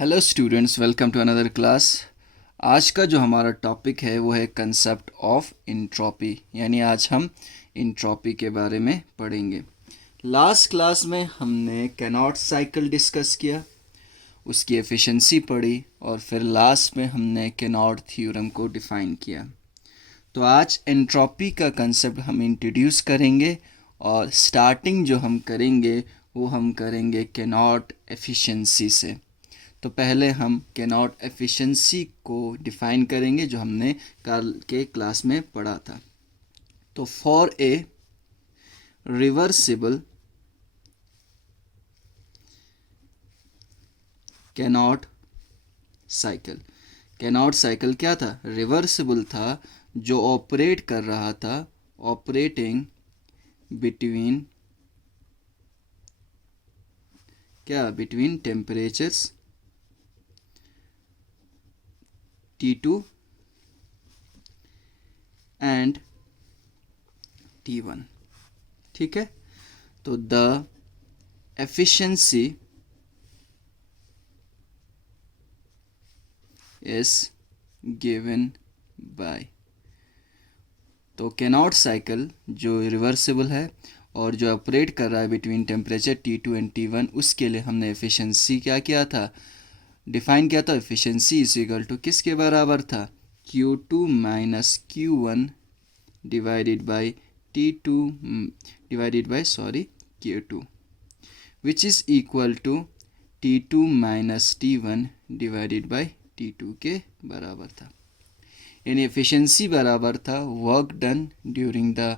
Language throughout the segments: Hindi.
Hello students, welcome to another class. आज का जो हमारा टॉपिक है वो है कंसेप्ट ऑफ इंट्रॉपी, यानी आज हम इंट्रॉपी के बारे में पढ़ेंगे। लास्ट क्लास में हमने कैनॉट साइकिल डिस्कस किया, उसकी एफिशिएंसी पढ़ी और फिर लास्ट में हमने कैनॉट थ्योरम को डिफ़ाइन किया। तो आज एंट्रोपी का कंसेप्ट हम इंट्रोड्यूस करेंगे और स्टार्टिंग जो हम करेंगे वो हम करेंगे कैनॉट एफिशिएंसी से। तो पहले हम कैनॉट एफिशिएंसी को डिफ़ाइन करेंगे जो हमने कल के क्लास में पढ़ा था। तो for a reversible cannot cycle, Carnot cycle क्या था? रिवर्सिबल था, जो ऑपरेट कर रहा था, operating between between temperatures T2 and T1। ठीक है, तो the efficiency is given by, तो कैनॉट साइकिल जो रिवर्सिबल है और जो ऑपरेट कर रहा है between temperature T2 and T1, उसके लिए हमने एफिशिएंसी क्या किया था, डिफाइन किया था। एफिशिएंसी इज इक्वल टू किसके बराबर था? Q2 minus Q1 divided by T2 divided by Q2, which is equal to T2 minus T1 divided by T2 के बराबर था। यानी एफिशिएंसी बराबर था work done during the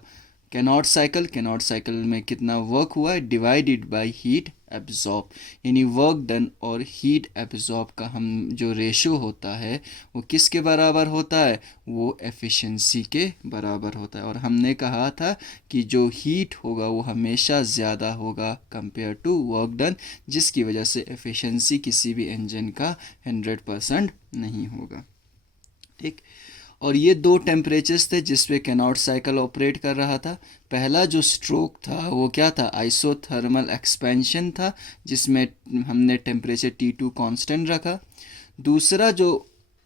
Carnot cycle, Carnot cycle में कितना वर्क हुआ है, डिवाइडेड बाय हीट एब्जॉर्ब, यानी वर्क डन और हीट एब्जॉर्ब का हम जो रेशो होता है वो किसके बराबर होता है? वो एफिशिएंसी के बराबर होता है। और हमने कहा था कि जो हीट होगा वो हमेशा ज़्यादा होगा कंपेयर टू वर्क डन, जिसकी वजह से एफिशिएंसी किसी भी इंजन का 100% नहीं होगा। ठीक, और ये दो टेम्परेचर्स थे जिस पे कैनॉट साइकिल ऑपरेट कर रहा था। पहला जो स्ट्रोक था वो क्या था? आइसोथर्मल एक्सपेंशन था, जिसमें हमने टेम्परेचर T2 कांस्टेंट रखा। दूसरा जो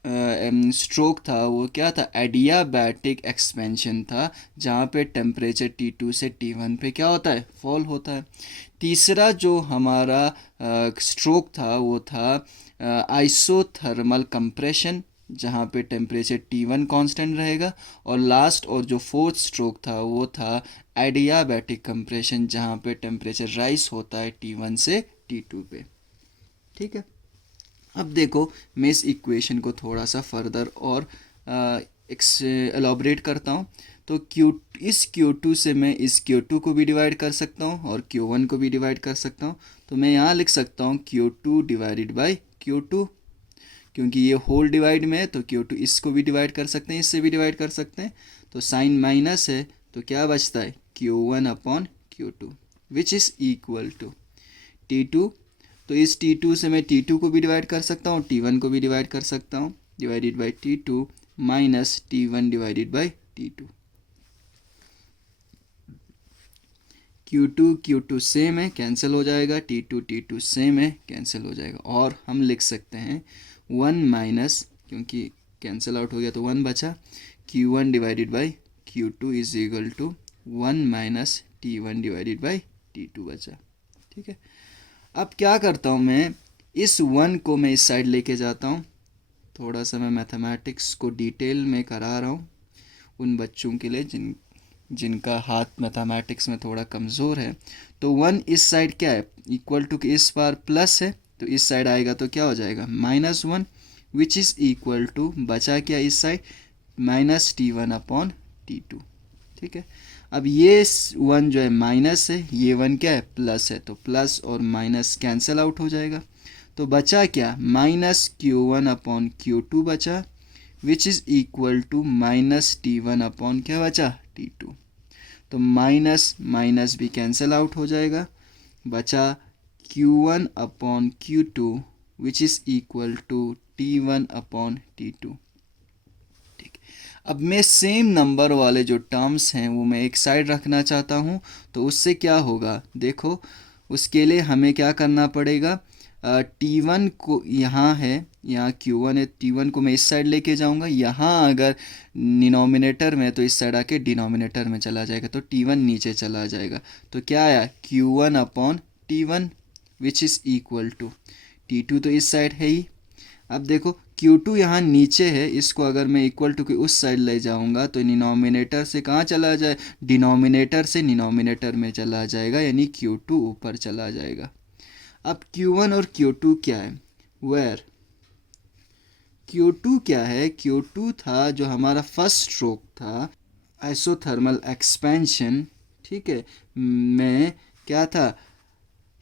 स्ट्रोक था वो क्या था? एडियाबैटिक एक्सपेंशन था, जहाँ पे टेम्परेचर T2 से T1 पे क्या होता है? फॉल होता है। तीसरा जो हमारा स्ट्रोक था वो था आइसोथर्मल कंप्रेशन, जहाँ पे टेम्परेचर T1 कांस्टेंट रहेगा। और लास्ट और जो फोर्थ स्ट्रोक था वो था एडियाबैटिक कंप्रेशन, जहाँ पे टेम्परेचर राइज होता है T1 से T2 पे। ठीक है, अब देखो मैं इस इक्वेशन को थोड़ा सा फर्दर और एलाबरेट करता हूँ। तो इस Q2 से मैं इस Q2 को भी डिवाइड कर सकता हूँ और Q1 को भी डिवाइड कर सकता हूँ। तो मैं यहाँ लिख सकता हूँ Q2 डिवाइडेड बाई Q2, क्योंकि ये होल डिवाइड में है तो Q2 इसको भी डिवाइड कर सकते हैं, इससे भी डिवाइड कर सकते हैं। तो साइन माइनस है तो क्या बचता है? Q1 upon Q2 which is equal to T2। तो इस T2 से मैं T2 को भी डिवाइड कर सकता हूँ, T1 को भी डिवाइड कर सकता हूँ, divided by T2 minus T1 divided by T2। Q2 same है, कैंसिल हो जाएगा, T2 सेम है, कैंसिल हो जाएगा। और हम लिख सकते हैं 1 माइनस, क्योंकि कैंसिल आउट हो गया तो 1 बचा, Q1 divided by Q2 is equal to 1 minus T1 divided by T2 बचा। ठीक है, अब क्या करता हूँ मैं, इस 1 को मैं इस साइड लेके जाता हूँ। थोड़ा सा मैं मैथमेटिक्स को डिटेल में करा रहा हूँ उन बच्चों के लिए जिनका हाथ मैथमेटिक्स में थोड़ा कमज़ोर है। तो 1 इस साइड क्या है? इक्वल टू के इस बार प्लस है, तो इस साइड आएगा तो क्या हो जाएगा? -1 विच इज़ इक्वल टू, बचा क्या इस side? Minus T1 upon T2। ठीक है, अब ये 1 जो है माइनस है, ये 1 क्या है? प्लस है, तो प्लस और माइनस कैंसिल आउट हो जाएगा। तो बचा क्या? माइनस Q1 अपॉन Q2 बचा, which is equal to minus T1 upon क्या बचा? T2। तो माइनस माइनस भी कैंसिल आउट हो जाएगा, बचा Q1 upon Q2 which is equal to T1 upon T2। ठीक, अब मैं सेम नंबर वाले जो टर्म्स हैं वो मैं एक साइड रखना चाहता हूँ। तो उससे क्या होगा? देखो, उसके लिए हमें क्या करना पड़ेगा? T1 को यहाँ है, यहाँ Q1 है, T1 को मैं इस साइड लेके जाऊँगा, यहाँ अगर डिनोमिनेटर में तो इस साइड आके डिनोमिनेटर में चला जाएगा, तो T1 नीचे चला जाएगा। तो क्या आया Q1 upon T1 which is equal to T2 तो इस साइड है ही। अब देखो Q2 यहाँ नीचे है, इसको अगर मैं इक्वल टू के उस साइड ले जाऊँगा तो डिनोमिनेटर से कहाँ चला जाए, डिनोमिनेटर से डिनोमिनेटर में चला जाएगा, यानी Q2 ऊपर चला जाएगा। अब Q1 और Q2 क्या है, वेयर Q2 क्या है, Q2 था जो हमारा फर्स्ट स्ट्रोक था आइसोथर्मल एक्सपेंशन, ठीक है, में क्या था,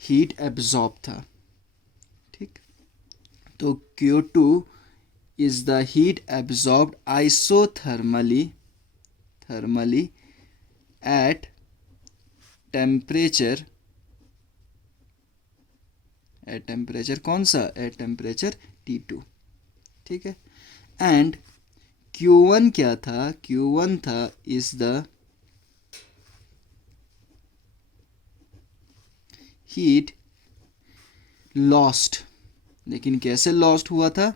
हीट एब्जॉर्ब था, ठीक। तो Q2 is the heat absorbed isothermally at temperature कौन सा, एट टेम्परेचर T2, ठीक है। एंड Q1 क्या था, Q1 था इज द हीट लॉस्ट, लेकिन कैसे लॉस्ट हुआ था,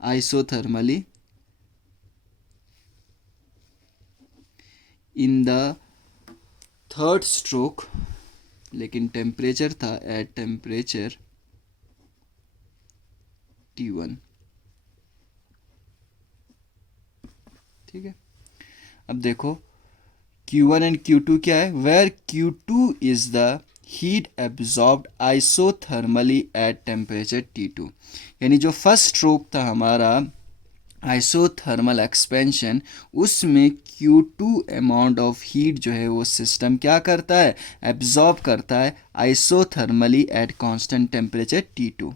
isothermally in the third stroke, लेकिन टेम्परेचर था एट टेम्परेचर T1, ठीक है। अब देखो Q1 एंड Q2 क्या है, where Q2 is the heat absorbed isothermally at temperature T2, यानी जो फर्स्ट स्ट्रोक था हमारा आइसोथर्मल एक्सपेंशन, उसमें Q2 अमाउंट ऑफ हीट जो है वो सिस्टम क्या करता है, एब्जॉर्ब करता है isothermally at constant temperature T2।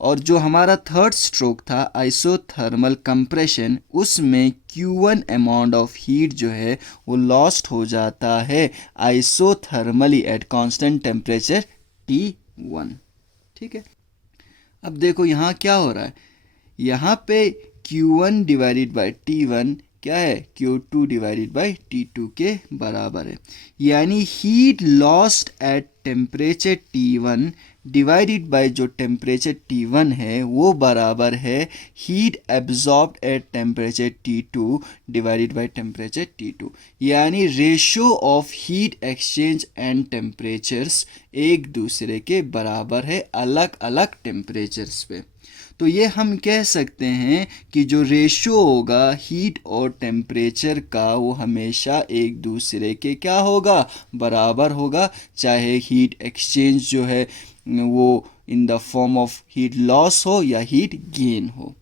और जो हमारा थर्ड स्ट्रोक था आइसोथर्मल कंप्रेशन, उसमें Q1 अमाउंट ऑफ हीट जो है वो लॉस्ट हो जाता है isothermally at constant temperature T1, ठीक है। अब देखो यहाँ क्या हो रहा है, यहाँ पे Q1 डिवाइडेड बाई T1 क्या है, Q2 डिवाइडेड बाई T2 के बराबर है, यानी heat lost at temperature T1 divided bye जो टेम्परेचर T1 है वो बराबर है heat absorbed eight temperature T2 divided by temperature T2, यानी ratio of heat exchange and temperatures एक दूसरे के बराबर है अलग अलग टेम्परेचर्स पे। तो ये हम कह सकते हैं कि जो रेशियो होगा हीट और टेम्परेचर का वो हमेशा एक दूसरे के क्या होगा, बराबर होगा, चाहे हीट एक्सचेंज जो है वो in the form of heat loss हो या हीट गेन हो,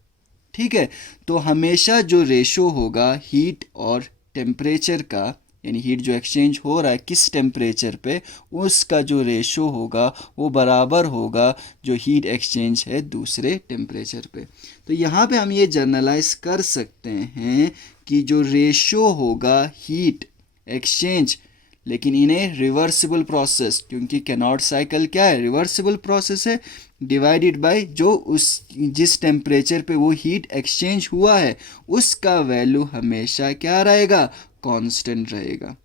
ठीक है। तो हमेशा जो रेशियो होगा हीट और टेम्परेचर का, यानी हीट जो एक्सचेंज हो रहा है किस टेम्परेचर पे, उसका जो रेशियो होगा वो बराबर होगा जो हीट एक्सचेंज है दूसरे टेम्परेचर पे। तो यहाँ पे हम ये जर्नलाइज कर सकते हैं कि जो रेशियो होगा हीट एक्सचेंज, लेकिन इन्हें रिवर्सिबल प्रोसेस, क्योंकि कैनॉट साइकिल क्या है, रिवर्सिबल प्रोसेस है, डिवाइडेड बाय जो उस जिस टेम्परेचर पे वो हीट एक्सचेंज हुआ है उसका वैल्यू हमेशा क्या रहेगा, कांस्टेंट रहेगा,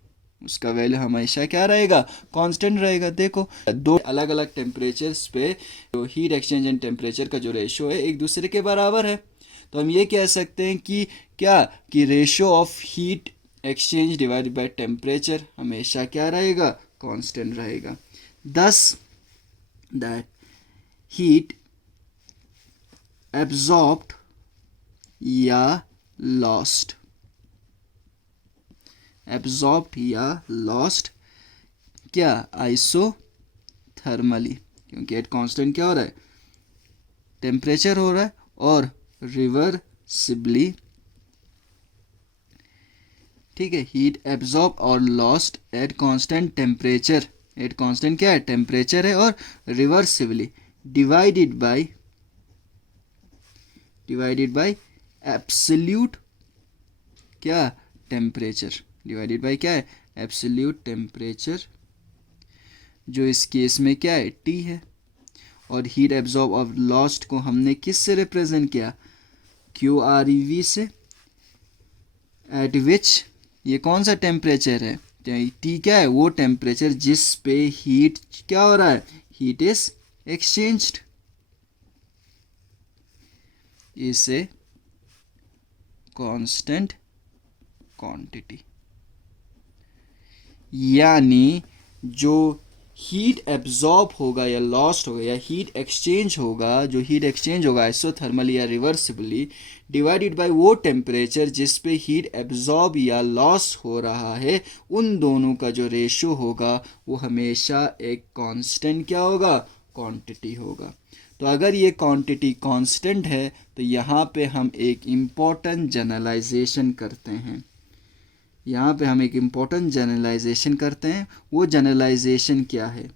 उसका वैल्यू हमेशा क्या रहेगा, कांस्टेंट रहेगा। देखो दो अलग अलग टेम्परेचर्स पे जो हीट एक्सचेंज एंड टेम्परेचर का जो रेशियो है एक दूसरे के बराबर है, तो हम ये कह सकते हैं कि क्या, कि ratio of heat exchange divided by temperature हमेशा क्या रहेगा, कांस्टेंट रहेगा। दस दैट हीट एब्जॉर्ब्ड या लॉस्ट, एब्जॉर्ब्ड या लॉस्ट क्या, आइसोथर्मली, क्योंकि एट कांस्टेंट क्या हो रहा है, टेम्परेचर हो रहा है, और रिवर्सिबली, ठीक है, हीट एब्जॉर्ब और lost at constant temperature, at constant क्या है, टेम्परेचर है, और रिवर्सिबली डिवाइडेड बाय एब्सोल्यूट क्या, टेम्परेचर, डिवाइडेड बाय क्या है, एब्सोल्यूट टेम्परेचर, जो इस केस में क्या है, T है। और हीट एब्जॉर्ब और लॉस्ट को हमने किस से रिप्रेजेंट किया, QREV से, एट विच, ये कौन सा टेम्परेचर है, T क्या है, वो टेम्परेचर जिस पे हीट क्या हो रहा है, heat is exchanged, is a constant quantity. यानी जो हीट एब्जॉर्ब होगा या लॉस्ट होगा या हीट एक्सचेंज होगा, जो हीट एक्सचेंज होगा आइसोथर्मली या रिवर्सिबली, डिवाइडेड बाय वो टेम्परेचर जिस पे हीट एब्जॉर्ब या लॉस हो रहा है, उन दोनों का जो रेशियो होगा वो हमेशा एक कांस्टेंट क्या होगा, क्वांटिटी होगा। तो अगर ये क्वांटिटी कांस्टेंट है तो यहाँ पे हम एक इम्पॉर्टेंट जनरलाइजेशन करते हैं। यहाँ पे हम एक इम्पॉर्टेंट जनरलाइजेशन करते हैं। वो जनरलाइजेशन क्या है?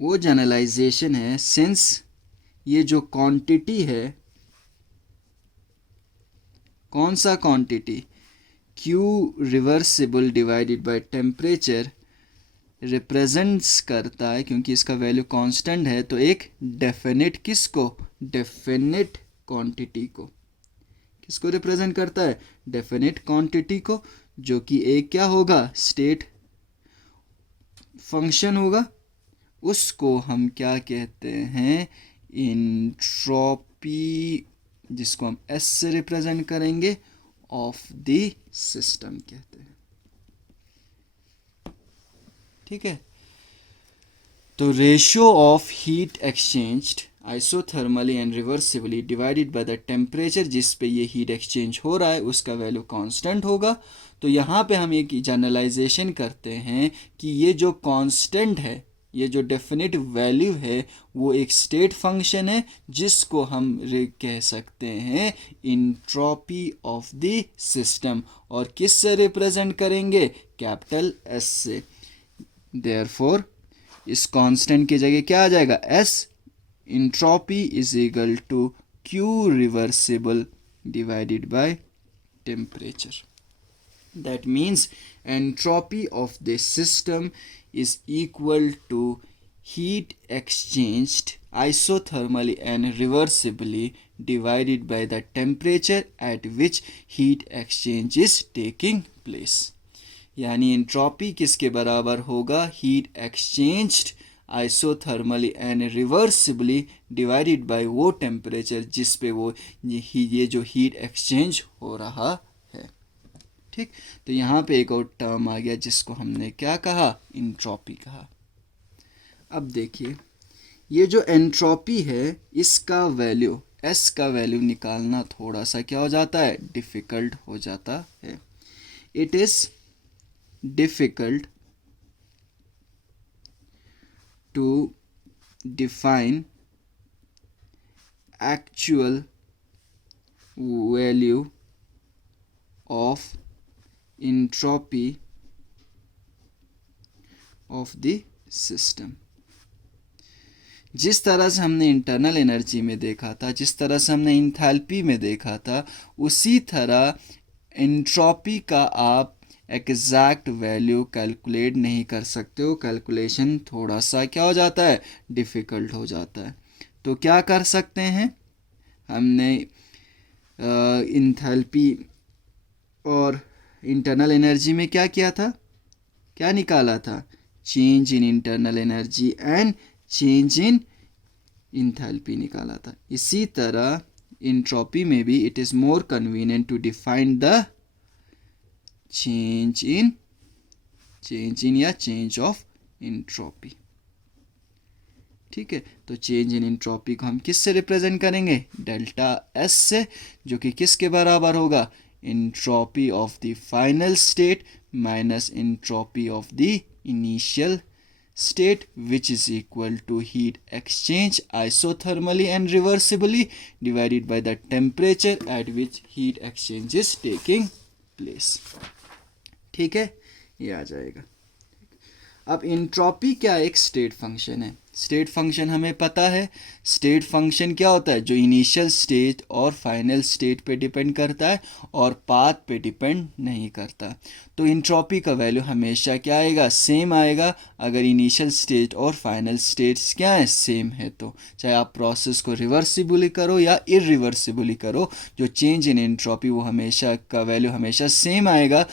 वो जनरलाइजेशन है, सिंस ये जो क्वांटिटी है, कौन सा quantity, Q reversible divided by temperature represents करता है, क्योंकि इसका वैल्यू कांस्टेंट है, तो एक डेफिनेट किसको, डेफिनेट क्वांटिटी को। किसको रिप्रेजेंट करता है? डेफिनेट क्वांटिटी को, जो कि एक क्या होगा, स्टेट फंक्शन होगा। उसको हम क्या कहते हैं, इंट्रोपी, जिसको हम एस से रिप्रेजेंट करेंगे, ऑफ द सिस्टम कहते हैं। ठीक है, तो ratio of heat exchanged isothermally and reversibly divided by the temperature जिस पे ये हीट एक्सचेंज हो रहा है, उसका वैल्यू कांस्टेंट होगा। तो यहाँ पे हम एक जनरलाइजेशन करते हैं कि ये जो कांस्टेंट है, ये जो डेफिनेट वैल्यू है, वो एक स्टेट फंक्शन है, जिसको हम कह सकते हैं इंट्रोपी ऑफ द सिस्टम। और किस से रिप्रेजेंट करेंगे? कैपिटल एस से। देयरफॉर इस कांस्टेंट की जगह क्या आ जाएगा, S entropy is equal to Q reversible divided by temperature. That means entropy of the system is equal to heat exchanged isothermally and reversibly divided by the temperature at which heat exchange is taking place. यानी एंट्रोपी किसके बराबर होगा, heat exchanged isothermally and reversibly divided by वो टेम्परेचर जिस पे वो ये जो हीट एक्सचेंज हो रहा है। ठीक, तो यहाँ पे एक और टर्म आ गया जिसको हमने क्या कहा, इंट्रोपी कहा। अब देखिए, ये जो एंट्रोपी है, इसका वैल्यू, एस का वैल्यू निकालना थोड़ा सा क्या हो जाता है, डिफ़िकल्ट हो जाता है। It is difficult to define actual value of entropy of the system। जिस तरह से हमने इंटरनल एनर्जी में देखा था, जिस तरह से हमने इंथैल्पी में देखा था, उसी तरह एंट्रोपी का आप एग्जैक्ट वैल्यू कैलकुलेट नहीं कर सकते हो। कैलकुलेशन थोड़ा सा क्या हो जाता है, डिफ़िकल्ट हो जाता है। तो क्या कर सकते हैं, हमने इंथैल्पी और इंटरनल एनर्जी में क्या किया था, क्या निकाला था, change in internal energy and change in enthalpy निकाला था। इसी तरह इंट्रोपी में भी it is more convenient to define the change in या चेंज ऑफ इंट्रोपी। ठीक है, तो चेंज इन इंट्रोपी को हम किस से रिप्रेजेंट करेंगे, डेल्टा एस से, जो कि किसके बराबर होगा, entropy of the final state minus entropy of the initial state, which is equal to heat exchange isothermally and reversibly divided by the temperature at which heat exchange is taking place। ठीक है, ये आ जाएगा। अब इंट्रोपी क्या एक स्टेट फंक्शन है। स्टेट फंक्शन हमें पता है, स्टेट फंक्शन क्या होता है, जो इनिशियल स्टेट और फाइनल स्टेट पे डिपेंड करता है और पाथ पे डिपेंड नहीं करता। तो इंट्रोपी का वैल्यू हमेशा क्या आएगा, सेम आएगा, अगर इनिशियल स्टेट और फाइनल स्टेट्स क्या है, सेम है। तो चाहे आप प्रोसेस को रिवर्सिबली करो या इरिवर्सिबली करो, जो चेंज इन इंट्रोपी वो हमेशा का वैल्यू हमेशा सेम आएगा,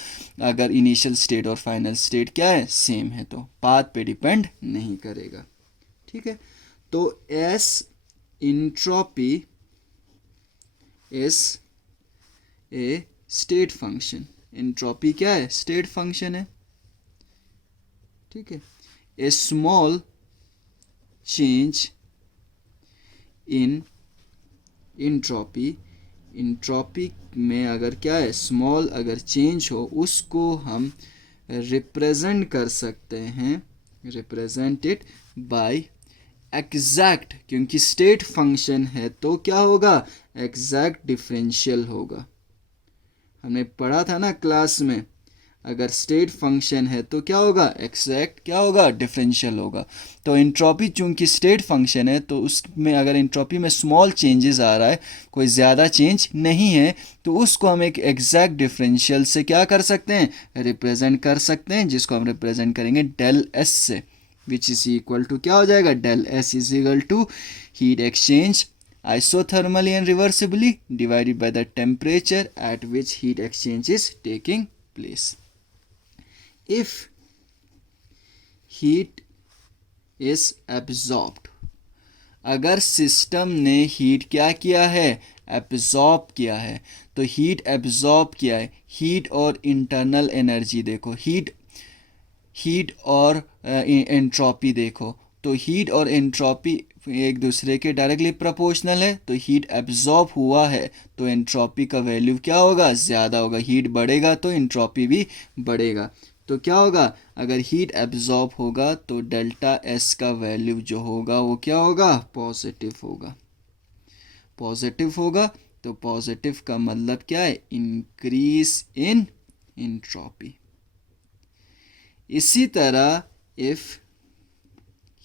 अगर इनिशियल स्टेट और फाइनल स्टेट क्या है, सेम है, तो पाथ पे डिपेंड नहीं करेगा। ठीक है, तो S entropy is a state function. Entropy क्या है? स्टेट फंक्शन है, ठीक है। A small change in entropy, entropy में अगर क्या है, स्मॉल अगर चेंज हो, उसको हम रिप्रेजेंट कर सकते हैं, रिप्रेजेंट इट बाय एग्जैक्ट, क्योंकि स्टेट फंक्शन है तो क्या होगा, एग्जैक्ट डिफरेंशियल होगा। हमने पढ़ा था ना क्लास में, अगर स्टेट फंक्शन है तो क्या होगा, एग्जैक्ट क्या होगा, डिफरेंशियल होगा। तो एंट्रोपी चूंकि स्टेट फंक्शन है तो उसमें अगर एंट्रोपी में स्मॉल चेंजेस आ रहा है, कोई ज़्यादा चेंज नहीं है, तो उसको हम एक एग्जैक्ट डिफरेंशियल से क्या कर सकते हैं, रिप्रेजेंट कर सकते हैं, जिसको हम रिप्रेजेंट करेंगे डेल एस से, विच इज इक्वल टू क्या हो जाएगा, del S is equal to heat exchange isothermally and reversibly divided by the temperature at which heat exchange is taking place. If heat is absorbed, अगर सिस्टम ने हीट क्या किया है, एब्जॉर्ब किया है, तो हीट एब्जॉर्ब किया है, हीट और इंटरनल एनर्जी देखो, हीट और एंट्रोपी देखो, तो हीट और एंट्रोपी एक दूसरे के डायरेक्टली प्रोपोर्शनल है, तो हीट एब्जॉर्ब हुआ है तो एंट्रोपी का वैल्यू क्या होगा, ज़्यादा होगा। हीट बढ़ेगा तो एंट्रोपी भी बढ़ेगा। तो क्या होगा, अगर हीट एब्जॉर्ब होगा तो डेल्टा एस का वैल्यू जो होगा वो क्या होगा, पॉजिटिव होगा। पॉजिटिव होगा तो पॉजिटिव का मतलब क्या है, इंक्रीज इन एंट्रोपी। इसी तरह if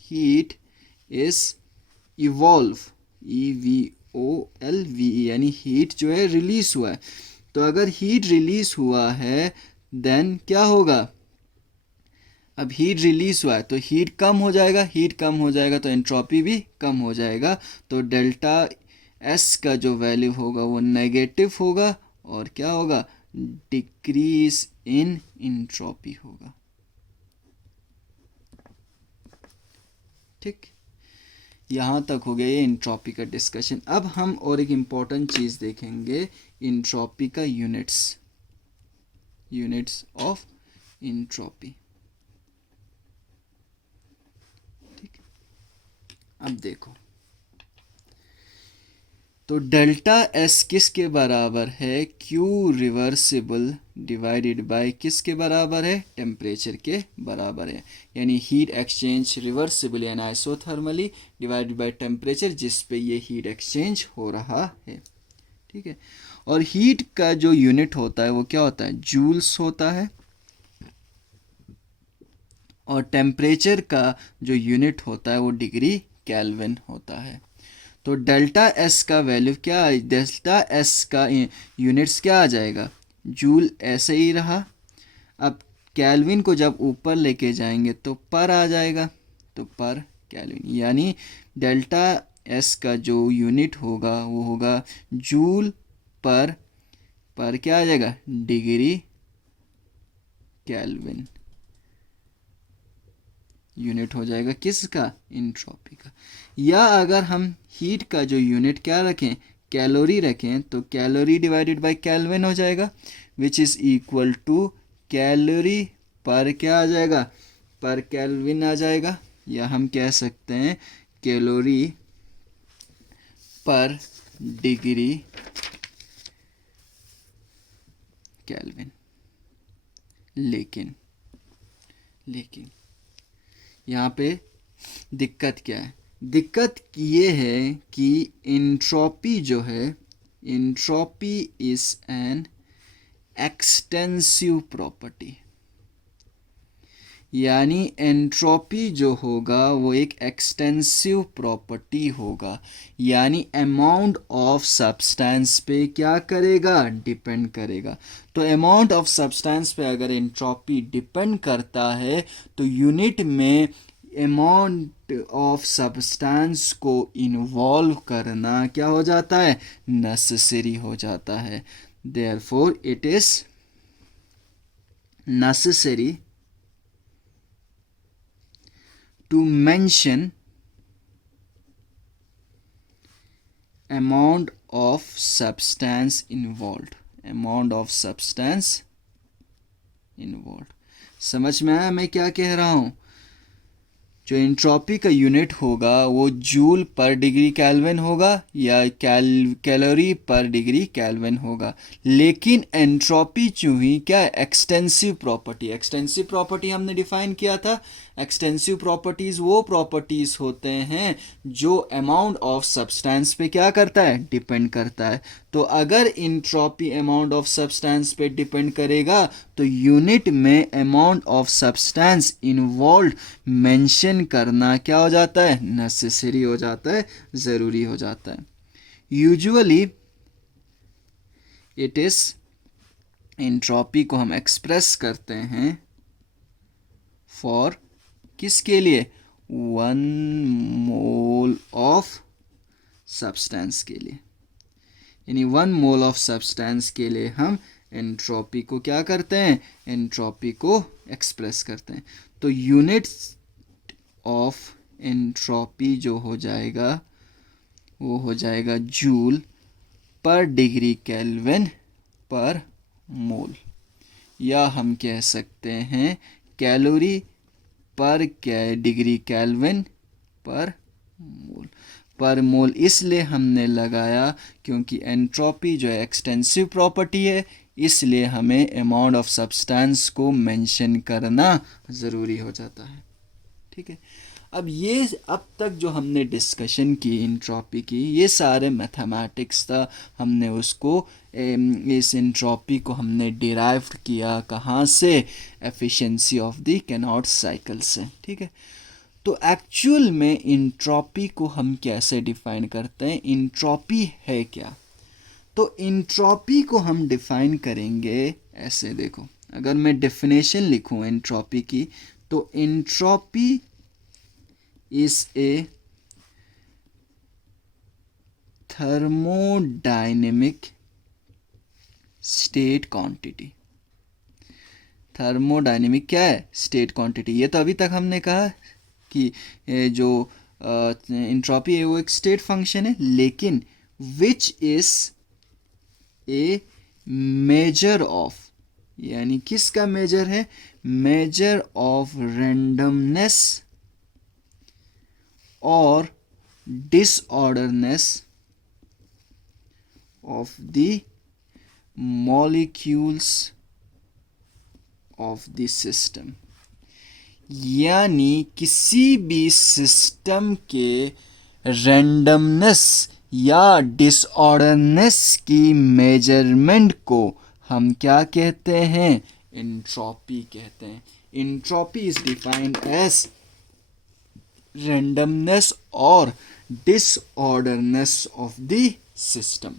heat is evolve, EVOLVE, यानी हीट जो है रिलीज हुआ है, तो अगर हीट रिलीज हुआ है देन क्या होगा, अब हीट रिलीज हुआ है तो हीट कम हो जाएगा, हीट कम हो जाएगा तो एंट्रोपी भी कम हो जाएगा, तो डेल्टा एस का जो वैल्यू होगा वो नेगेटिव होगा और क्या होगा, डिक्रीज इन एंट्रोपी होगा। ठीक, यहाँ तक हो गया ये एंट्रोपी का डिस्कशन। अब हम और एक इम्पॉर्टेंट चीज़ देखेंगे, एंट्रोपी का यूनिट्स, यूनिट्स ऑफ एंट्रोपी। ठीक, अब देखो, तो डेल्टा एस किसके बराबर है, क्यू रिवर्सिबल डिवाइडेड बाय किसके बराबर है, टेम्परेचर के बराबर है, यानी heat exchange reversibly and isothermally divided by temperature, जिस पे ये हीट एक्सचेंज हो रहा है। ठीक है, और हीट का जो यूनिट होता है वो क्या होता है, जूल्स होता है, और टेम्परेचर का जो यूनिट होता है वो डिग्री केल्विन होता है। तो डेल्टा एस का वैल्यू क्या है, डेल्टा एस का यूनिट्स क्या आ जाएगा, जूल ऐसे ही रहा, अब केल्विन को जब ऊपर लेके जाएंगे तो पर आ जाएगा, तो पर केल्विन, यानी डेल्टा एस का जो यूनिट होगा वो होगा जूल पर क्या आ जाएगा, डिग्री केल्विन, यूनिट हो जाएगा किसका, एंट्रोपी का। या अगर हम हीट का जो यूनिट क्या रखें, कैलोरी रखें, तो कैलोरी डिवाइडेड बाय केल्विन हो जाएगा, विच इज़ इक्वल टू कैलोरी पर क्या आ जाएगा, पर केल्विन आ जाएगा, या हम कह सकते हैं कैलोरी पर डिग्री केल्विन। लेकिन यहाँ पे दिक्कत क्या है, दिक्कत ये है कि एंट्रोपी जो है, entropy is an extensive property, यानी एंट्रोपी जो होगा वो एक एक्सटेंसिव प्रॉपर्टी होगा, यानी अमाउंट ऑफ सब्सटेंस पे क्या करेगा, डिपेंड करेगा। तो अमाउंट ऑफ सब्सटेंस पे अगर एंट्रोपी डिपेंड करता है तो यूनिट में अमाउंट ऑफ सब्सटेंस को इन्वॉल्व करना क्या हो जाता है, नेसेसरी हो जाता है। Therefore it is necessary to mention amount of substance involved, amount of substance involved। समझ में आया मैं क्या कह रहा हूँ? जो एंट्रोपी का यूनिट होगा वो जूल पर डिग्री केल्विन होगा या कैलोरी पर डिग्री केल्विन होगा। लेकिन एंट्रोपी जो ही क्या है, एक्सटेंसिव प्रॉपर्टी। एक्सटेंसिव प्रॉपर्टी हमने डिफाइन किया था। एक्सटेंसिव प्रॉपर्टीज वो प्रॉपर्टीज होते हैं जो अमाउंट ऑफ सब्सटेंस पे क्या करता है, डिपेंड करता है। तो अगर एंट्रोपी अमाउंट ऑफ सब्सटेंस पे डिपेंड करेगा तो यूनिट में amount of substance involve mention करना क्या हो जाता है, नेसेसरी हो जाता है, ज़रूरी हो जाता है। यूजुअली इट इज, एंट्रोपी को हम एक्सप्रेस करते हैं फॉर किसके लिए, 1 मोल ऑफ सब्सटेंस के लिए। यानी 1 मोल ऑफ सब्सटेंस के लिए हम एंट्रोपी को क्या करते हैं, एंट्रोपी को एक्सप्रेस करते हैं। तो यूनिट्स ऑफ एंट्रोपी जो हो जाएगा वो हो जाएगा जूल पर डिग्री केल्विन पर मोल, या हम कह सकते हैं कैलोरी पर डिग्री केल्विन पर मोल। पर मोल इसलिए हमने लगाया क्योंकि एंट्रोपी जो है एक्सटेंसिव प्रॉपर्टी है, इसलिए हमें अमाउंट ऑफ सब्सटेंस को मेंशन करना ज़रूरी हो जाता है। ठीक है, अब तक जो हमने डिस्कशन की एंट्रोपी की, ये सारे मैथमेटिक्स था। हमने उसको इस एंट्रोपी को हमने डिराइव किया कहाँ से, efficiency of the Carnot cycle से। ठीक है, तो एक्चुअल में एंट्रोपी को हम कैसे डिफाइन करते हैं, एंट्रोपी है क्या? तो एंट्रोपी को हम डिफाइन करेंगे ऐसे, देखो अगर मैं डेफिनेशन लिखूं एंट्रोपी की, तो entropy is a thermodynamic state quantity। Thermodynamic क्या है, स्टेट क्वांटिटी। ये तो अभी तक हमने कहा कि जो एंट्रोपी है वो एक स्टेट फंक्शन है, लेकिन which is a measure of, यानी किसका मेजर है, मेजर ऑफ रैंडमनेस और disorderness of the molecules of the system। यानी किसी भी सिस्टम के रैंडमनेस या डिसऑर्डरनेस की मेजरमेंट को हम क्या कहते हैं, एंट्रोपी कहते हैं। Entropy is defined as randomness और disorderness of the system।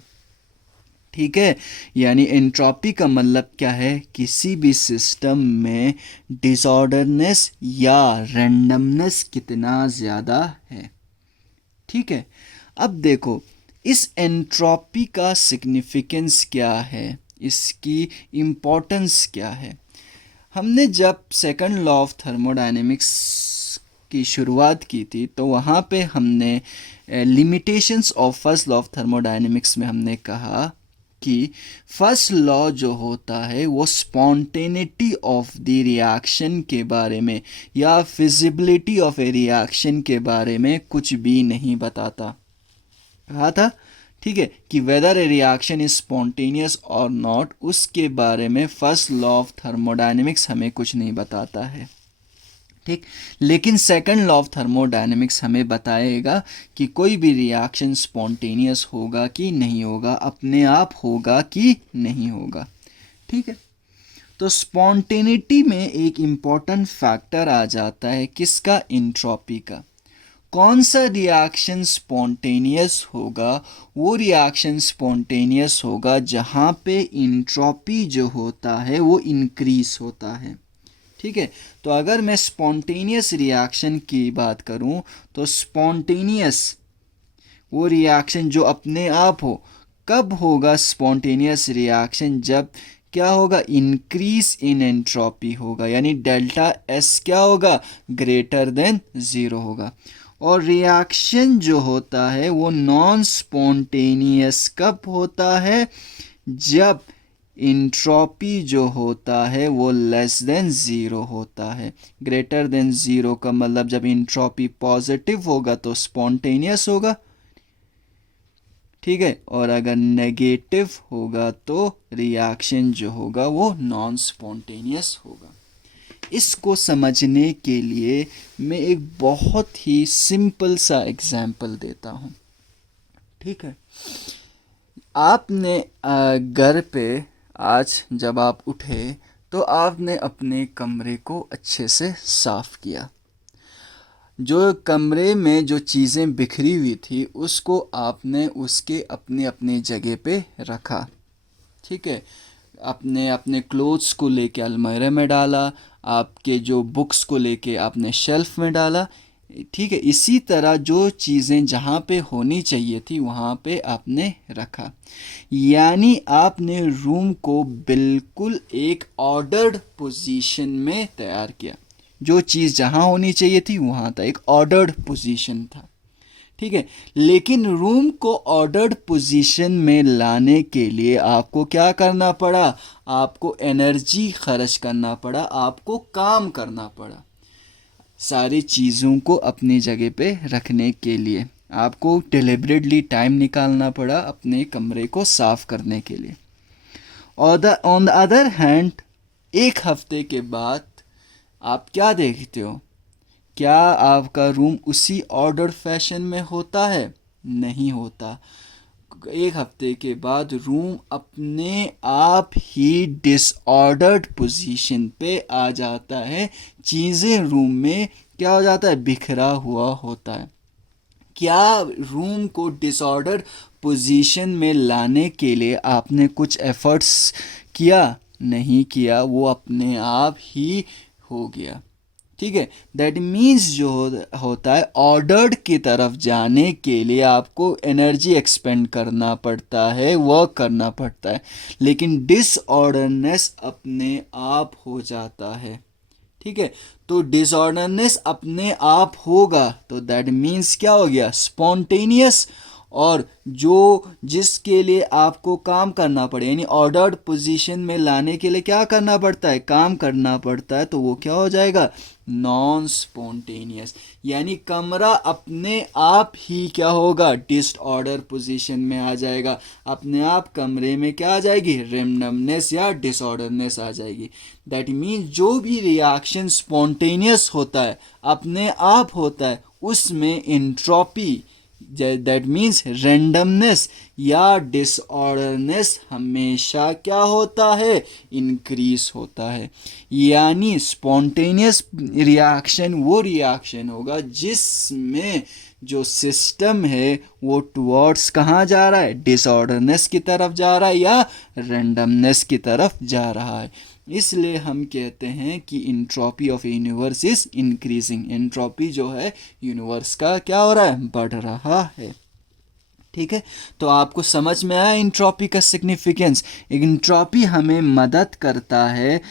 ठीक है, यानी एंट्रोपी का मतलब क्या है, किसी भी सिस्टम में डिसऑर्डरनेस या रैंडमनेस कितना ज़्यादा है। ठीक है, अब देखो इस एंट्रोपी का सिग्निफिकेंस क्या है, इसकी इम्पोर्टेंस क्या है। हमने जब सेकंड लॉ ऑफ थर्मोडायनेमिक्स की शुरुआत की थी तो वहाँ पे हमने limitations of first law of thermodynamics में हमने कहा कि फर्स्ट लॉ जो होता है वो स्पॉन्टेनिटी ऑफ द रिएक्शन के बारे में या फिजिबिलिटी ऑफ ए रिएक्शन के बारे में कुछ भी नहीं बताता। कहा था, ठीक है, कि whether a reaction is spontaneous और नॉट, उसके बारे में फर्स्ट लॉ ऑफ थर्मोडायनेमिक्स हमें कुछ नहीं बताता है। ठीक, लेकिन सेकंड लॉ ऑफ थर्मोडायनेमिक्स हमें बताएगा कि कोई भी रिएक्शन स्पॉन्टेनियस होगा कि नहीं होगा, अपने आप होगा कि नहीं होगा। ठीक है, तो स्पॉन्टेनिटी में एक इम्पॉर्टेंट फैक्टर आ जाता है किसका, एंट्रोपी का। कौन सा रिएक्शन स्पॉन्टेनियस होगा, वो रिएक्शन स्पॉन्टेनियस होगा जहाँ पे एंट्रोपी जो होता है वो इंक्रीज होता है। ठीक है, तो अगर मैं स्पॉन्टेनियस रिएक्शन की बात करूं तो स्पॉन्टेनियस वो रिएक्शन जो अपने आप हो, कब होगा स्पॉन्टेनियस रिएक्शन, जब क्या होगा, इंक्रीज इन एंट्रोपी होगा, यानी डेल्टा एस क्या होगा, ग्रेटर देन ज़ीरो होगा। और रिएक्शन जो होता है वो नॉन स्पॉन्टेनियस कब होता है, जब इंट्रोपी जो होता है वो लेस देन ज़ीरो होता है। ग्रेटर देन ज़ीरो का मतलब जब इंट्रोपी पॉजिटिव होगा तो स्पॉन्टेनियस होगा, ठीक है, और अगर नेगेटिव होगा तो रिएक्शन जो होगा वो नॉन स्पॉन्टेनियस होगा। इसको समझने के लिए मैं एक बहुत ही सिंपल सा एग्जाम्पल देता हूँ, ठीक है। आपने घर पे आज जब आप उठे तो आपने अपने कमरे को अच्छे से साफ किया। जो कमरे में जो चीज़ें बिखरी हुई थी उसको आपने उसके अपने अपने जगह पे रखा, ठीक है। अपने अपने क्लोथ्स को लेके अलमारी में डाला, आपके जो बुक्स को लेके आपने शेल्फ में डाला, ठीक है। इसी तरह जो चीज़ें जहाँ पे होनी चाहिए थी वहाँ पे आपने रखा, यानी आपने रूम को बिल्कुल एक ऑर्डर्ड पोजीशन में तैयार किया। जो चीज़ जहाँ होनी चाहिए थी वहाँ था, एक ऑर्डर्ड पोजीशन था, ठीक है। लेकिन रूम को ऑर्डर्ड पोजीशन में लाने के लिए आपको क्या करना पड़ा, आपको एनर्जी खर्च करना पड़ा, आपको काम करना पड़ा। सारी चीज़ों को अपनी जगह पे रखने के लिए आपको डिलिबरेटली टाइम निकालना पड़ा अपने कमरे को साफ करने के लिए। और ऑन द अदर हैंड, एक हफ्ते के बाद आप क्या देखते हो, क्या आपका रूम उसी ऑर्डर फैशन में होता है, नहीं होता। एक हफ्ते के बाद रूम अपने आप ही डिसऑर्डर्ड पोजीशन पे आ जाता है, चीज़ें रूम में क्या हो जाता है, बिखरा हुआ होता है। क्या रूम को डिसऑर्डर पोजीशन में लाने के लिए आपने कुछ एफर्ट्स किया, नहीं किया, वो अपने आप ही हो गया, ठीक है। दैट मीन्स जो होता है ऑर्डर्ड की तरफ जाने के लिए आपको एनर्जी एक्सपेंड करना पड़ता है, वर्क करना पड़ता है, लेकिन डिसऑर्डरनेस अपने आप हो जाता है, ठीक है। तो डिसऑर्डरनेस अपने आप होगा तो दैट मीन्स क्या हो गया, स्पॉन्टेनियस। और जो जिसके लिए आपको काम करना पड़े, यानी ऑर्डर्ड पोजीशन में लाने के लिए क्या करना पड़ता है, काम करना पड़ता है, तो वो क्या हो जाएगा, नॉन स्पॉन्टेनियस। यानी कमरा अपने आप ही क्या होगा, डिसऑर्डर पोजीशन में आ जाएगा, अपने आप कमरे में क्या आ जाएगी, रेंडमनेस या डिसऑर्डरनेस आ जाएगी। दैट मीन्स जो भी रिएक्शन स्पॉन्टेनियस होता है, अपने आप होता है, उसमें इंट्रोपी, दैट मीन्स रेंडमनेस या डिसऑर्डरनेस हमेशा क्या होता है, इंक्रीज होता है। यानी स्पॉन्टेनियस रिएक्शन वो रिएक्शन होगा जिसमें जो सिस्टम है वो टुवर्ड्स कहाँ जा रहा है, डिसऑर्डरनेस की तरफ जा रहा है या रेंडमनेस की तरफ जा रहा है। इसलिए हम कहते हैं कि entropy of universe is increasing. Entropy जो है यूनिवर्स का क्या हो रहा है, बढ़ रहा है, ठीक है। तो आपको समझ में आया इंट्रोपी का सिग्निफिकेंस। इंट्रोपी हमें मदद करता है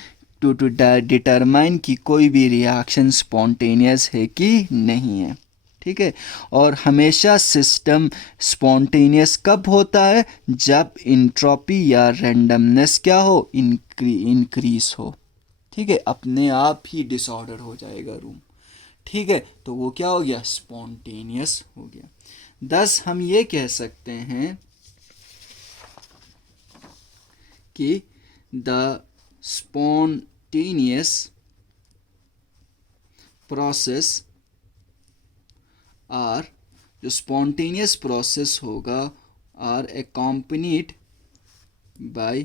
टू डिटरमाइन कि कोई भी रिएक्शन स्पॉन्टेनियस है कि नहीं है, ठीक है। और हमेशा सिस्टम स्पॉन्टेनियस कब होता है, जब इंट्रोपी या रैंडमनेस क्या हो, इंक्रीज हो, ठीक है। अपने आप ही डिसऑर्डर हो जाएगा रूम, ठीक है। तो वो क्या हो गया, स्पॉन्टेनियस हो गया। थस हम ये कह सकते हैं कि द स्पॉन्टेनियस प्रोसेस आर, जो स्पॉन्टेनियस प्रोसेस होगा, आर एकम्पनीड बाय,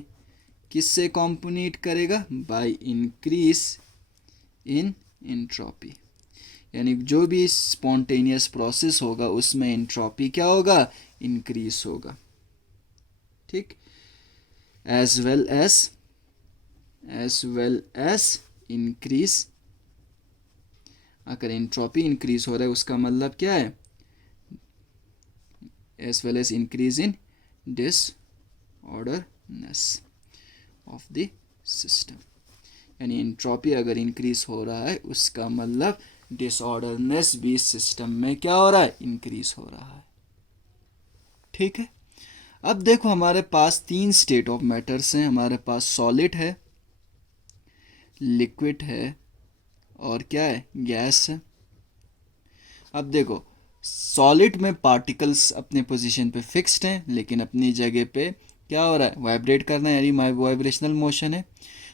किससे एकम्पनीड करेगा, बाय इंक्रीज इन एंट्रोपी। यानी जो भी स्पॉन्टेनियस प्रोसेस होगा उसमें एंट्रोपी क्या होगा, इंक्रीज होगा, ठीक। एज वेल एज इंक्रीज, अगर एंट्रोपी इंक्रीज हो रहा है उसका मतलब क्या है, as well as increase in disorderness. Of the system. यानी एंट्रोपी अगर इंक्रीज हो रहा है उसका मतलब डिसऑर्डरनेस भी सिस्टम में क्या हो रहा है, इंक्रीज हो रहा है। ठीक है, अब देखो हमारे पास तीन स्टेट ऑफ मैटर्स हैं, हमारे पास सॉलिड है, लिक्विड है और क्या है, गैस है। अब देखो सॉलिड में पार्टिकल्स अपने पोजीशन पे फिक्स्ड हैं, लेकिन अपनी जगह पे क्या हो रहा है, वाइब्रेट करना है, यानी वाइब्रेशनल मोशन है।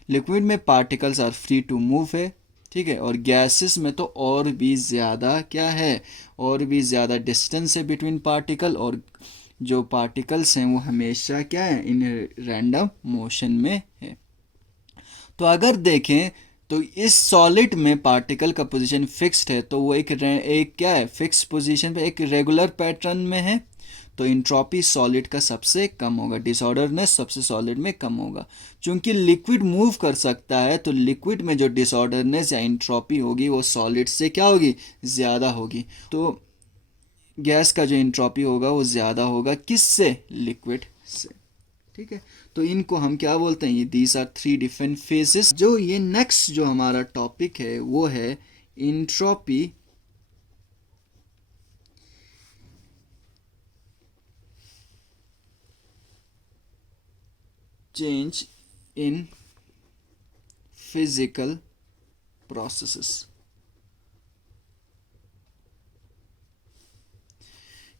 लिक्विड में particles are free to move है, ठीक है। और गैसेस में तो और भी ज़्यादा क्या है, और भी ज़्यादा डिस्टेंस है बिटवीन पार्टिकल, और जो पार्टिकल्स हैं वो हमेशा क्या है, इन रैंडम मोशन में है। तो अगर देखें तो इस सॉलिड में पार्टिकल का पोजीशन फिक्स्ड है, तो वो एक क्या है, फिक्स पोजीशन पे एक रेगुलर पैटर्न में है, तो इंट्रॉपी सॉलिड का सबसे कम होगा, डिसऑर्डरनेस सबसे सॉलिड में कम होगा। चूंकि लिक्विड मूव कर सकता है तो लिक्विड में जो डिसऑर्डरनेस या इंट्रॉपी होगी वो सॉलिड से क्या होगी, ज़्यादा होगी। तो गैस का जो इंट्रॉपी होगा वो ज़्यादा होगा किससे, लिक्विड से। ठीक है, तो इनको हम क्या बोलते हैं, ये these are three different phases. जो ये नेक्स्ट जो हमारा टॉपिक है वो है entropy change in physical processes.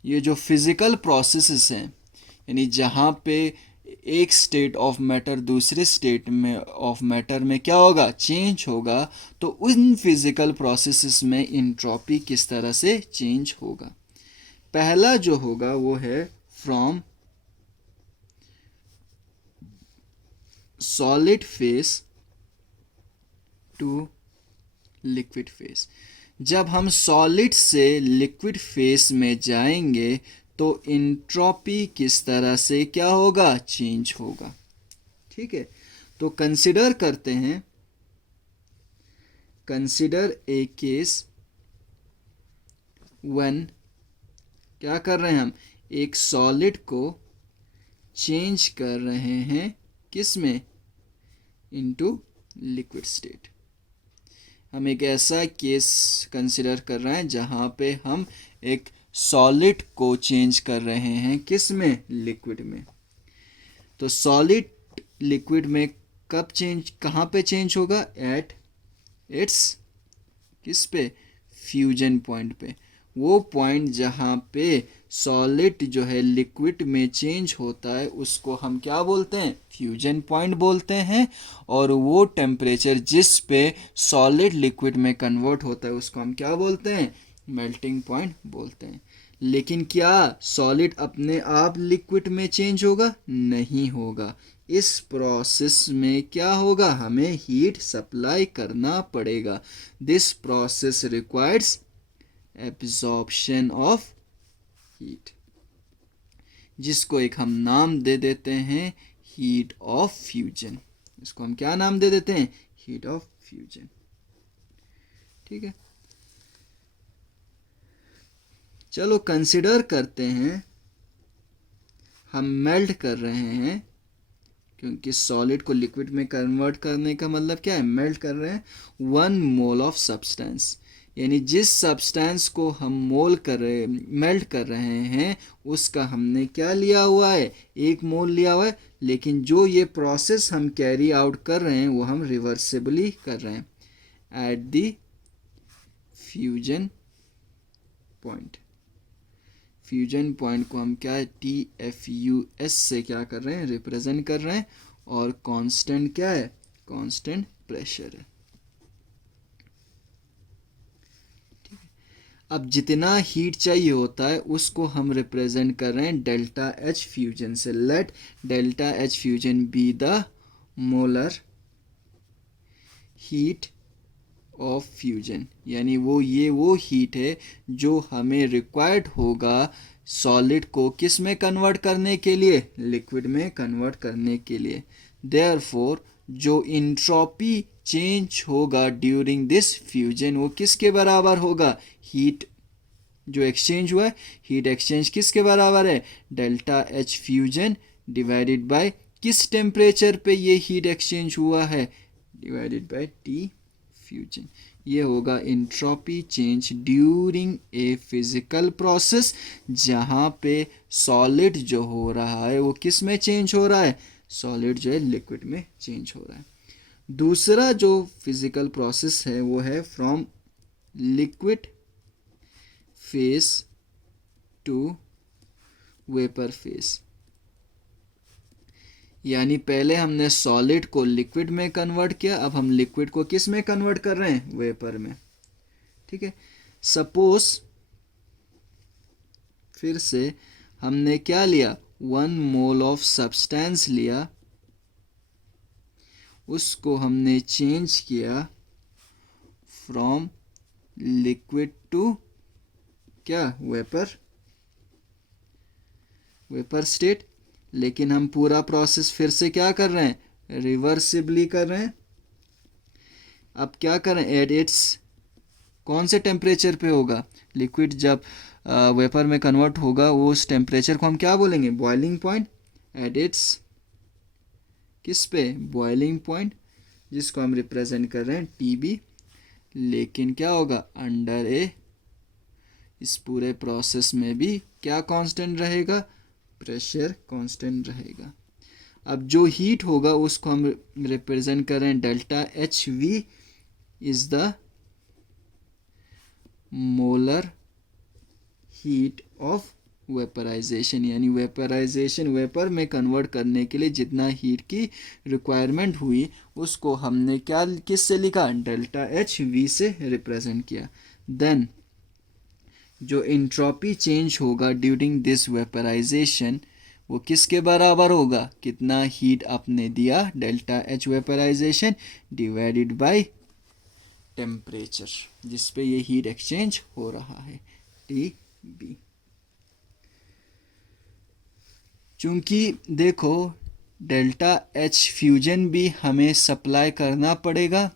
ये जो फिजिकल प्रोसेसेस हैं, यानी जहाँ पे एक स्टेट ऑफ मैटर दूसरे स्टेट में ऑफ मैटर में क्या होगा, चेंज होगा, तो उन फिजिकल प्रोसेसेस में इंट्रॉपी किस तरह से चेंज होगा। पहला जो होगा वो है from solid phase to liquid phase. जब हम सॉलिड से लिक्विड फेस में जाएंगे तो इंट्रॉपी किस तरह से क्या होगा, चेंज होगा। ठीक है, तो कंसिडर करते हैं, कंसिडर ए केस व्हेन क्या कर रहे हैं हम, एक सॉलिड को चेंज कर रहे हैं किस में, इनटू लिक्विड स्टेट। हम एक ऐसा केस कंसिडर कर रहे हैं जहाँ पे हम एक सॉलिड को चेंज कर रहे हैं किस में, लिक्विड में। तो सॉलिड लिक्विड में कब चेंज, कहाँ पे चेंज होगा, एट इट्स किस पे, फ्यूजन पॉइंट पे। वो पॉइंट जहाँ पे सॉलिड जो है लिक्विड में चेंज होता है उसको हम क्या बोलते हैं, फ्यूजन पॉइंट बोलते हैं। और वो टेम्परेचर जिस पे सॉलिड लिक्विड में कन्वर्ट होता है उसको हम क्या बोलते हैं, मेल्टिंग पॉइंट बोलते हैं। लेकिन क्या सॉलिड अपने आप लिक्विड में चेंज होगा, नहीं होगा। इस प्रोसेस में क्या होगा, हमें हीट सप्लाई करना पड़ेगा। This process requires absorption of heat, जिसको एक हम नाम दे देते हैं हीट ऑफ फ्यूजन। इसको हम क्या नाम दे देते हैं, हीट ऑफ फ्यूजन। ठीक है, चलो कंसिडर करते हैं, हम मेल्ट कर रहे हैं, क्योंकि सॉलिड को लिक्विड में कन्वर्ट करने का मतलब क्या है, मेल्ट कर रहे हैं 1 मोल ऑफ सब्सटेंस। यानी जिस सब्सटेंस को हम मेल्ट कर रहे हैं उसका हमने क्या लिया हुआ है, 1 मोल लिया हुआ है। लेकिन जो ये प्रोसेस हम कैरी आउट कर रहे हैं वो हम रिवर्सिबली कर रहे हैं at the fusion point. Fusion point को हम क्या है, TFUS से क्या कर रहे हैं, रिप्रेजेंट कर रहे हैं। और कांस्टेंट क्या है, कांस्टेंट प्रेशर है। अब जितना हीट चाहिए होता है उसको हम रिप्रेजेंट कर रहे हैं डेल्टा H फ्यूजन से। Let delta H fusion be the molar heat of fusion, यानी वो हीट है जो हमें रिक्वायर्ड होगा सॉलिड को किस में कन्वर्ट करने के लिए, लिक्विड में कन्वर्ट करने के लिए। देयरफॉर जो इंट्रॉपी चेंज होगा ड्यूरिंग दिस फ्यूजन वो किसके बराबर होगा, हीट जो एक्सचेंज हुआ है, हीट एक्सचेंज किसके बराबर है, delta H fusion divided by किस टेम्परेचर पे ये हीट एक्सचेंज हुआ है, डिवाइडेड बाय टी फ्यूजन। ये होगा entropy change during a physical process, जहाँ पे सॉलिड जो हो रहा है वो किस में चेंज हो रहा है, सॉलिड जो है लिक्विड में चेंज हो रहा है। दूसरा जो फिजिकल प्रोसेस है वो है from liquid phase to vapour phase, यानी पहले हमने सॉलिड को लिक्विड में कन्वर्ट किया, अब हम लिक्विड को किस में कन्वर्ट कर रहे हैं, वेपर में। ठीक है, सपोज फिर से हमने क्या लिया, 1 मोल ऑफ सब्सटेंस लिया, उसको हमने चेंज किया फ्रॉम लिक्विड टू क्या, वेपर स्टेट। लेकिन हम पूरा प्रोसेस फिर से क्या कर रहे हैं, रिवर्सिबली कर रहे हैं। अब क्या करें, एट इट्स कौन से टेम्परेचर पे होगा, लिक्विड जब वेपर में कन्वर्ट होगा उस टेम्परेचर को हम क्या बोलेंगे, बॉइलिंग पॉइंट। एट इट्स किस पे, बॉइलिंग पॉइंट, जिसको हम रिप्रेजेंट कर रहे हैं टीबी। लेकिन क्या होगा, अंडर ए, इस पूरे प्रोसेस में भी क्या कांस्टेंट रहेगा, प्रेशर कांस्टेंट रहेगा। अब जो हीट होगा उसको हम रिप्रेजेंट कर रहे हैं delta H V is the molar heat of vaporisation, यानी वेपराइजेशन वेपर में कन्वर्ट करने के लिए जितना हीट की रिक्वायरमेंट हुई उसको हमने क्या किससे लिखा, डेल्टा एच वी से रिप्रेजेंट किया। देन जो एंट्रोपी चेंज होगा ड्यूरिंग दिस वेपराइजेशन वो किसके बराबर होगा, कितना हीट आपने दिया, delta H vaporisation divided by temperature जिस पे ये हीट एक्सचेंज हो रहा है, टी बी। चूंकि देखो डेल्टा एच फ्यूजन भी हमें सप्लाई करना पड़ेगा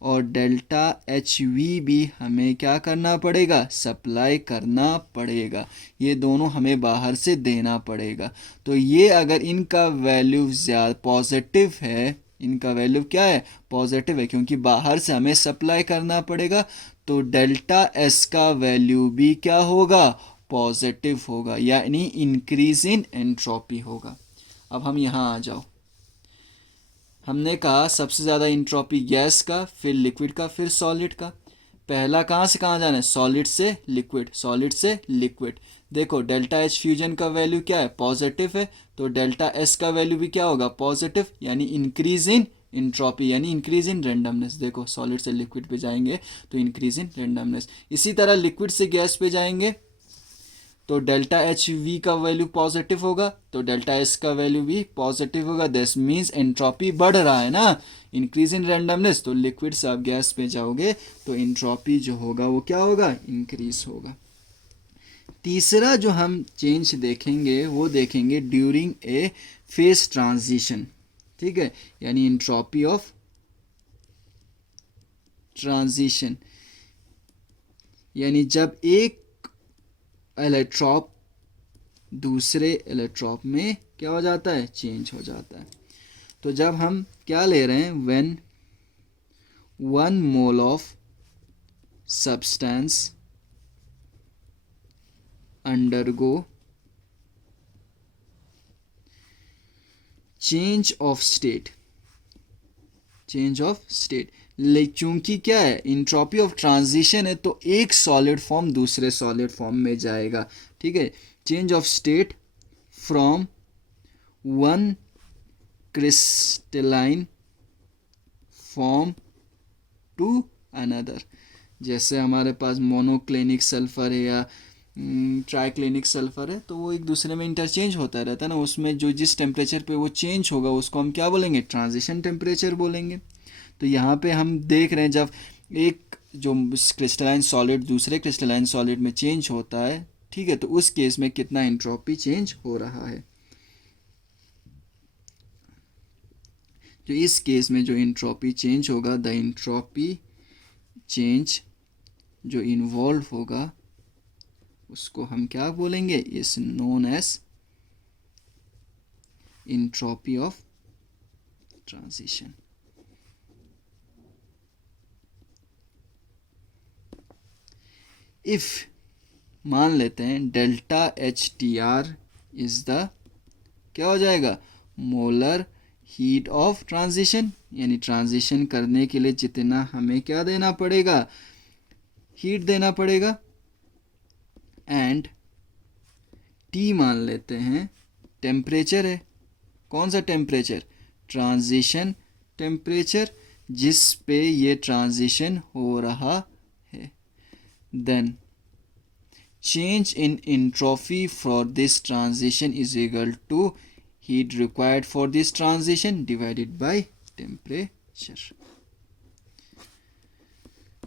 और डेल्टा एच वी भी हमें क्या करना पड़ेगा, सप्लाई करना पड़ेगा। ये दोनों हमें बाहर से देना पड़ेगा। तो ये अगर इनका वैल्यू ज़्यादा पॉजिटिव है, इनका वैल्यू क्या है, पॉजिटिव है, क्योंकि बाहर से हमें सप्लाई करना पड़ेगा, तो डेल्टा एस का वैल्यू भी क्या होगा, पॉजिटिव होगा, यानी इंक्रीज इन एंट्रोपी होगा। अब हम यहाँ आ जाओ, हमने कहा सबसे ज़्यादा इंट्रोपी गैस का, फिर लिक्विड का, फिर सॉलिड का। पहला कहाँ से कहाँ जाना है, सॉलिड से लिक्विड, सॉलिड से लिक्विड। देखो डेल्टा एच फ्यूजन का वैल्यू क्या है, पॉजिटिव है, तो डेल्टा एस का वैल्यू भी क्या होगा, पॉजिटिव, यानी इंक्रीज इन इंट्रोपी, यानी इंक्रीज इन रेंडमनेस। देखो सॉलिड से लिक्विड पे जाएंगे तो इंक्रीज इन रेंडमनेस। इसी तरह लिक्विड से गैस पे जाएंगे तो डेल्टा एच वी का वैल्यू पॉजिटिव होगा, तो डेल्टा एस का वैल्यू भी पॉजिटिव होगा। दिस मीन्स एंट्रोपी बढ़ रहा है ना, इंक्रीज इन रैंडमनेस। तो लिक्विड से आप गैस पे जाओगे तो एंट्रोपी जो होगा वो क्या होगा, इंक्रीज होगा। तीसरा जो हम चेंज देखेंगे वो देखेंगे ड्यूरिंग ए फेज ट्रांजिशन। ठीक है, यानी एंट्रोपी ऑफ ट्रांजिशन, यानी जब एक इलेक्ट्रॉप दूसरे इलेक्ट्रॉप में क्या हो जाता है, चेंज हो जाता है। तो जब हम क्या ले रहे हैं, when 1 mole of substance undergo change of state, change of state, लेकिन चूंकि क्या है, इंट्रोपी ऑफ ट्रांजिशन है, तो एक सॉलिड फॉर्म दूसरे सॉलिड फॉर्म में जाएगा। ठीक है, change of state from 1 crystalline form to another. जैसे हमारे पास मोनोक्लिनिक सल्फर है या ट्राइक्लिनिक सल्फर है, तो वो एक दूसरे में इंटरचेंज होता रहता है ना, उसमें जो जिस टेम्परेचर पे वो चेंज होगा उसको हम क्या बोलेंगे, ट्रांजिशन टेम्परेचर बोलेंगे। तो यहाँ पे हम देख रहे हैं जब एक जो क्रिस्टलाइन सॉलिड दूसरे क्रिस्टलाइन सॉलिड में चेंज होता है, ठीक है, तो उस केस में कितना एंट्रोपी चेंज हो रहा है। तो इस केस में जो एंट्रोपी चेंज होगा, द एंट्रोपी चेंज जो इन्वॉल्व होगा उसको हम क्या बोलेंगे, is known as entropy of transition. If मान लेते हैं delta H T R is the, क्या हो जाएगा, मोलर हीट ऑफ ट्रांजिशन, यानी ट्रांजिशन करने के लिए जितना हमें क्या देना पड़ेगा, हीट देना पड़ेगा। एंड टी मान लेते हैं टेम्परेचर है, कौन सा टेम्परेचर, ट्रांजिशन टेम्परेचर, जिस पे ये ट्रांजिशन हो रहा है। Then change in entropy for this transition is equal to heat required for this transition divided by temperature।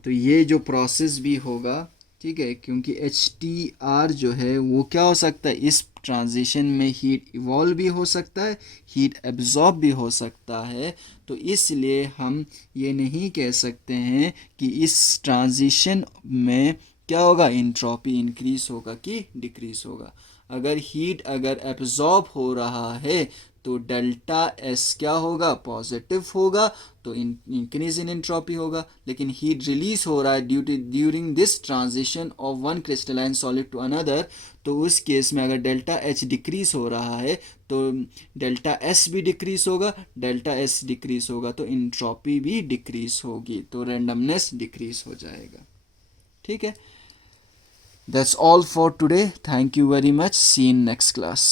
तो ये जो प्रोसेस भी होगा, ठीक है, क्योंकि HTR जो है वो क्या हो सकता है, इस ट्रांजिशन में हीट इवॉल्व भी हो सकता है, हीट एब्जॉर्ब भी हो सकता है। तो इसलिए हम ये नहीं कह सकते हैं कि इस ट्रांजिशन में क्या होगा, इंट्रोपी इंक्रीज होगा कि डिक्रीज होगा। अगर हीट अगर एब्जॉर्ब हो रहा है तो डेल्टा एस क्या होगा, पॉजिटिव होगा, तो इंक्रीज इन एंट्रोपी होगा। लेकिन हीट रिलीज हो रहा है during this transition of one crystalline solid to another, तो उस केस में अगर डेल्टा एच डिक्रीज हो रहा है तो डेल्टा एस भी डिक्रीज होगा, डेल्टा एस डिक्रीज होगा तो इंट्रोपी भी डिक्रीज होगी, तो रैंडमनेस डिक्रीज हो जाएगा। ठीक है, that's all for today. Thank you very much. See you in next class.